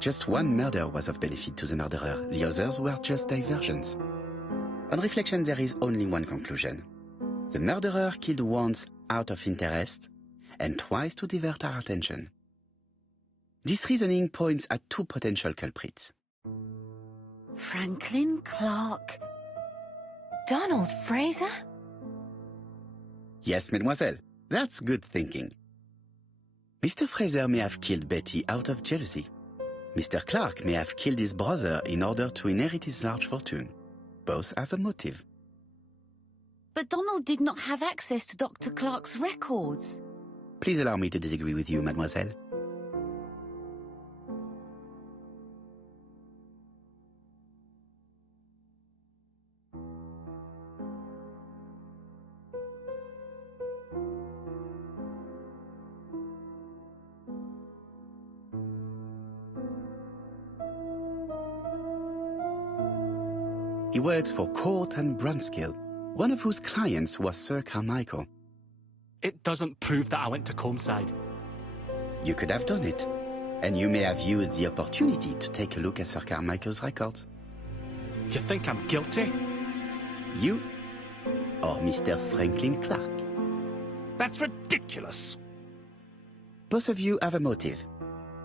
Just one murder was of benefit to the murderer. The others were just diversions. On reflection, there is only one conclusion. The murderer killed once out of interest and twice to divert our attention. This reasoning points at two potential culprits. Franklin Clark. Donald Fraser? Yes, mademoiselle. That's good thinking. Mr. Fraser may have killed Betty out of jealousy. Mr. Clark may have killed his brother in order to inherit his large fortune. Both have a motive. But Donald did not have access to Dr. Clark's records. Please allow me to disagree with you, mademoiselle. He works for Court and Brunskill, one of whose clients was Sir Carmichael. It doesn't prove that I went to Comeside. You could have done it, and you may have used the opportunity to take a look at Sir Carmichael's records. You think I'm guilty? You or Mr. Franklin Clark? That's ridiculous. Both of you have a motive.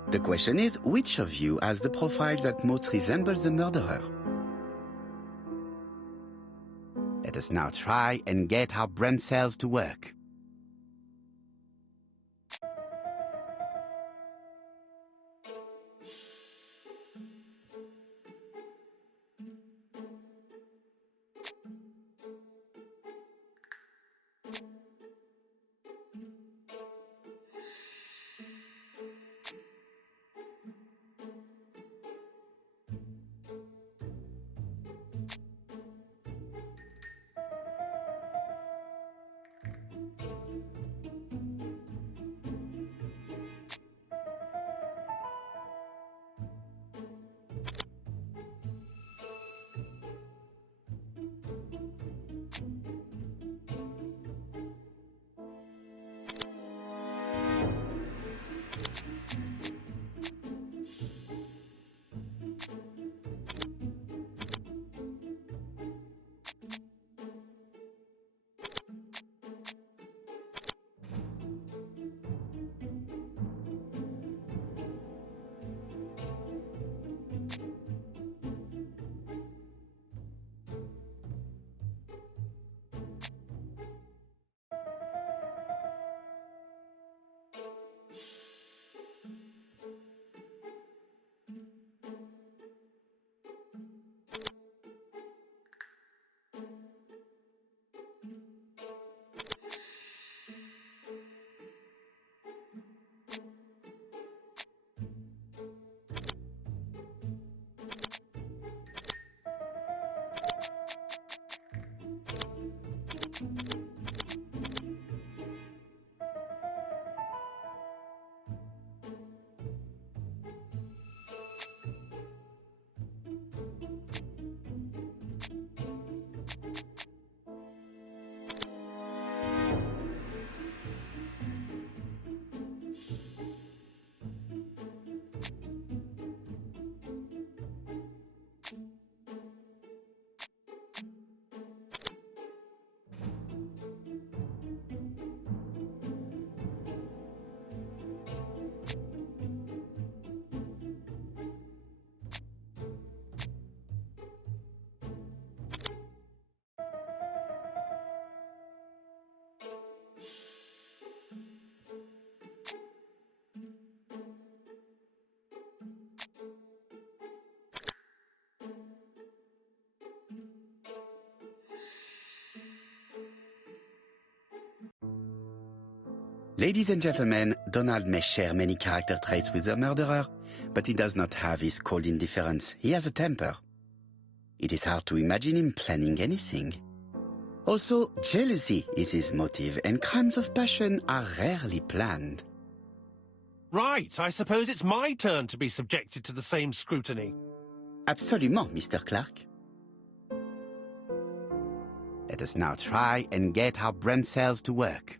The question is, which of you has the profile that most resembles the murderer? Let us now try and get our brain cells to work. Ladies and gentlemen, Donald may share many character traits with the murderer, but he does not have his cold indifference. He has a temper. It is hard to imagine him planning anything. Also, jealousy is his motive, and crimes of passion are rarely planned. Right, I suppose it's my turn to be subjected to the same scrutiny. Absolument, Mr. Clark. Let us now try and get our brain cells to work.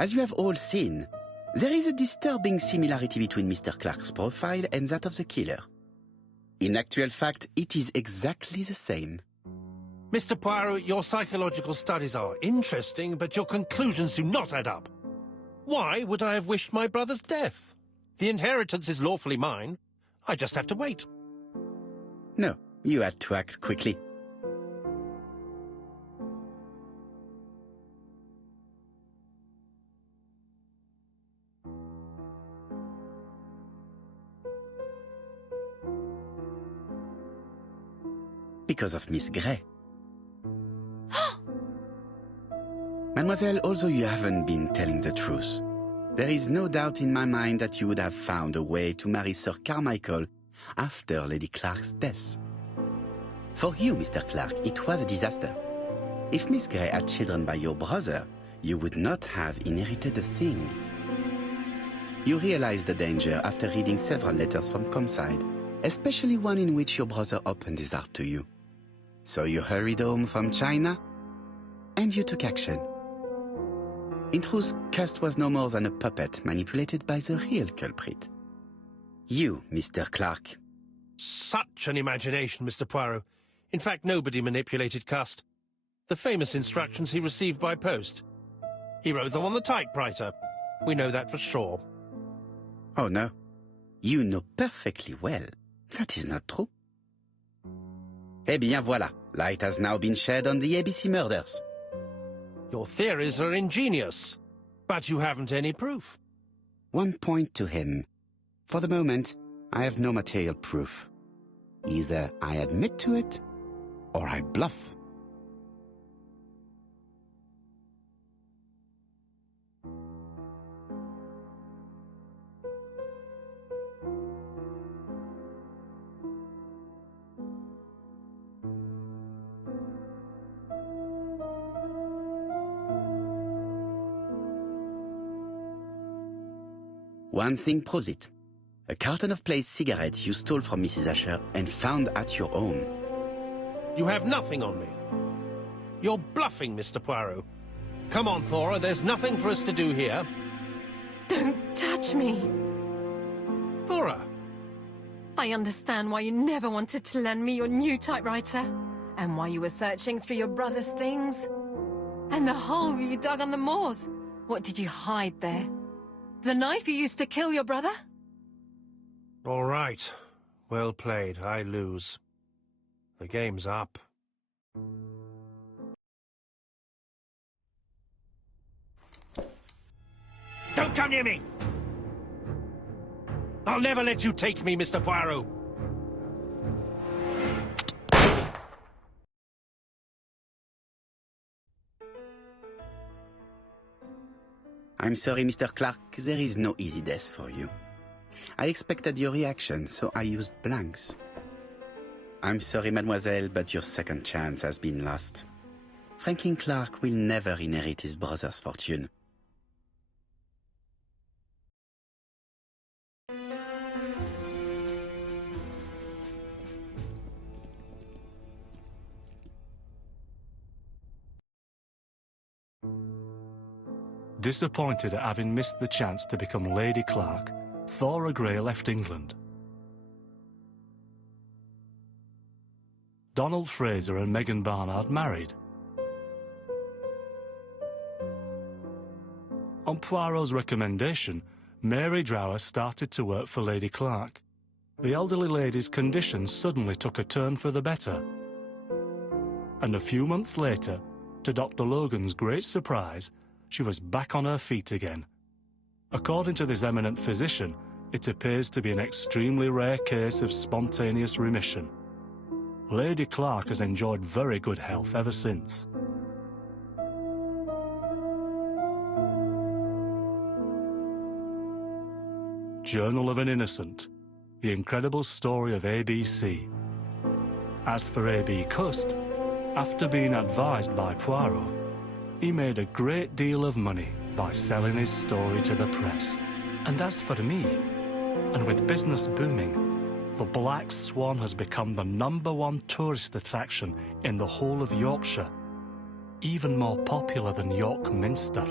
As you have all seen, there is a disturbing similarity between Mr. Clark's profile and that of the killer. In actual fact, it is exactly the same. Mr. Poirot, your psychological studies are interesting, but your conclusions do not add up. Why would I have wished my brother's death? The inheritance is lawfully mine. I just have to wait. No, you had to act quickly. Because of Miss Grey. Mademoiselle, although you haven't been telling the truth, there is no doubt in my mind that you would have found a way to marry Sir Carmichael after Lady Clark's death. For you, Mr. Clark, it was a disaster. If Miss Grey had children by your brother, you would not have inherited a thing. You realized the danger after reading several letters from Comside, especially one in which your brother opened his heart to you. So you hurried home from China, and you took action. In truth, Cust was no more than a puppet manipulated by the real culprit. You, Mr. Clark. Such an imagination, Mr. Poirot. In fact, nobody manipulated Cust. The famous instructions he received by post. He wrote them on the typewriter. We know that for sure. Oh no. You know perfectly well that is not true. Eh bien voilà, light has now been shed on the ABC murders. Your theories are ingenious, but you haven't any proof. One point to him. For the moment, I have no material proof. Either I admit to it, or I bluff. One thing proves it. A carton of placed cigarettes you stole from Mrs. Asher and found at your home. You have nothing on me. You're bluffing, Mr. Poirot. Come on, Thora, there's nothing for us to do here. Don't touch me. Thora! I understand why you never wanted to lend me your new typewriter, and why you were searching through your brother's things. And the hole you dug on the moors. What did you hide there? The knife you used to kill your brother? All right. Well played. I lose. The game's up. Don't come near me! I'll never let you take me, Mr. Poirot. I'm sorry, Mr. Clark, there is no easy death for you. I expected your reaction, so I used blanks. I'm sorry, mademoiselle, but your second chance has been lost. Franklin Clark will never inherit his brother's fortune. Disappointed at having missed the chance to become Lady Clark, Thora Grey left England. Donald Fraser and Megan Barnard married. On Poirot's recommendation, Mary Drower started to work for Lady Clark. The elderly lady's condition suddenly took a turn for the better. And a few months later, to Dr. Logan's great surprise, she was back on her feet again. According to this eminent physician, it appears to be an extremely rare case of spontaneous remission. Lady Clark has enjoyed very good health ever since. Journal of an Innocent, the incredible story of ABC. As for A.B. Cust, after being advised by Poirot, he made a great deal of money by selling his story to the press. And as for me, and with business booming, the Black Swan has become the #1 tourist attraction in the whole of Yorkshire, even more popular than York Minster.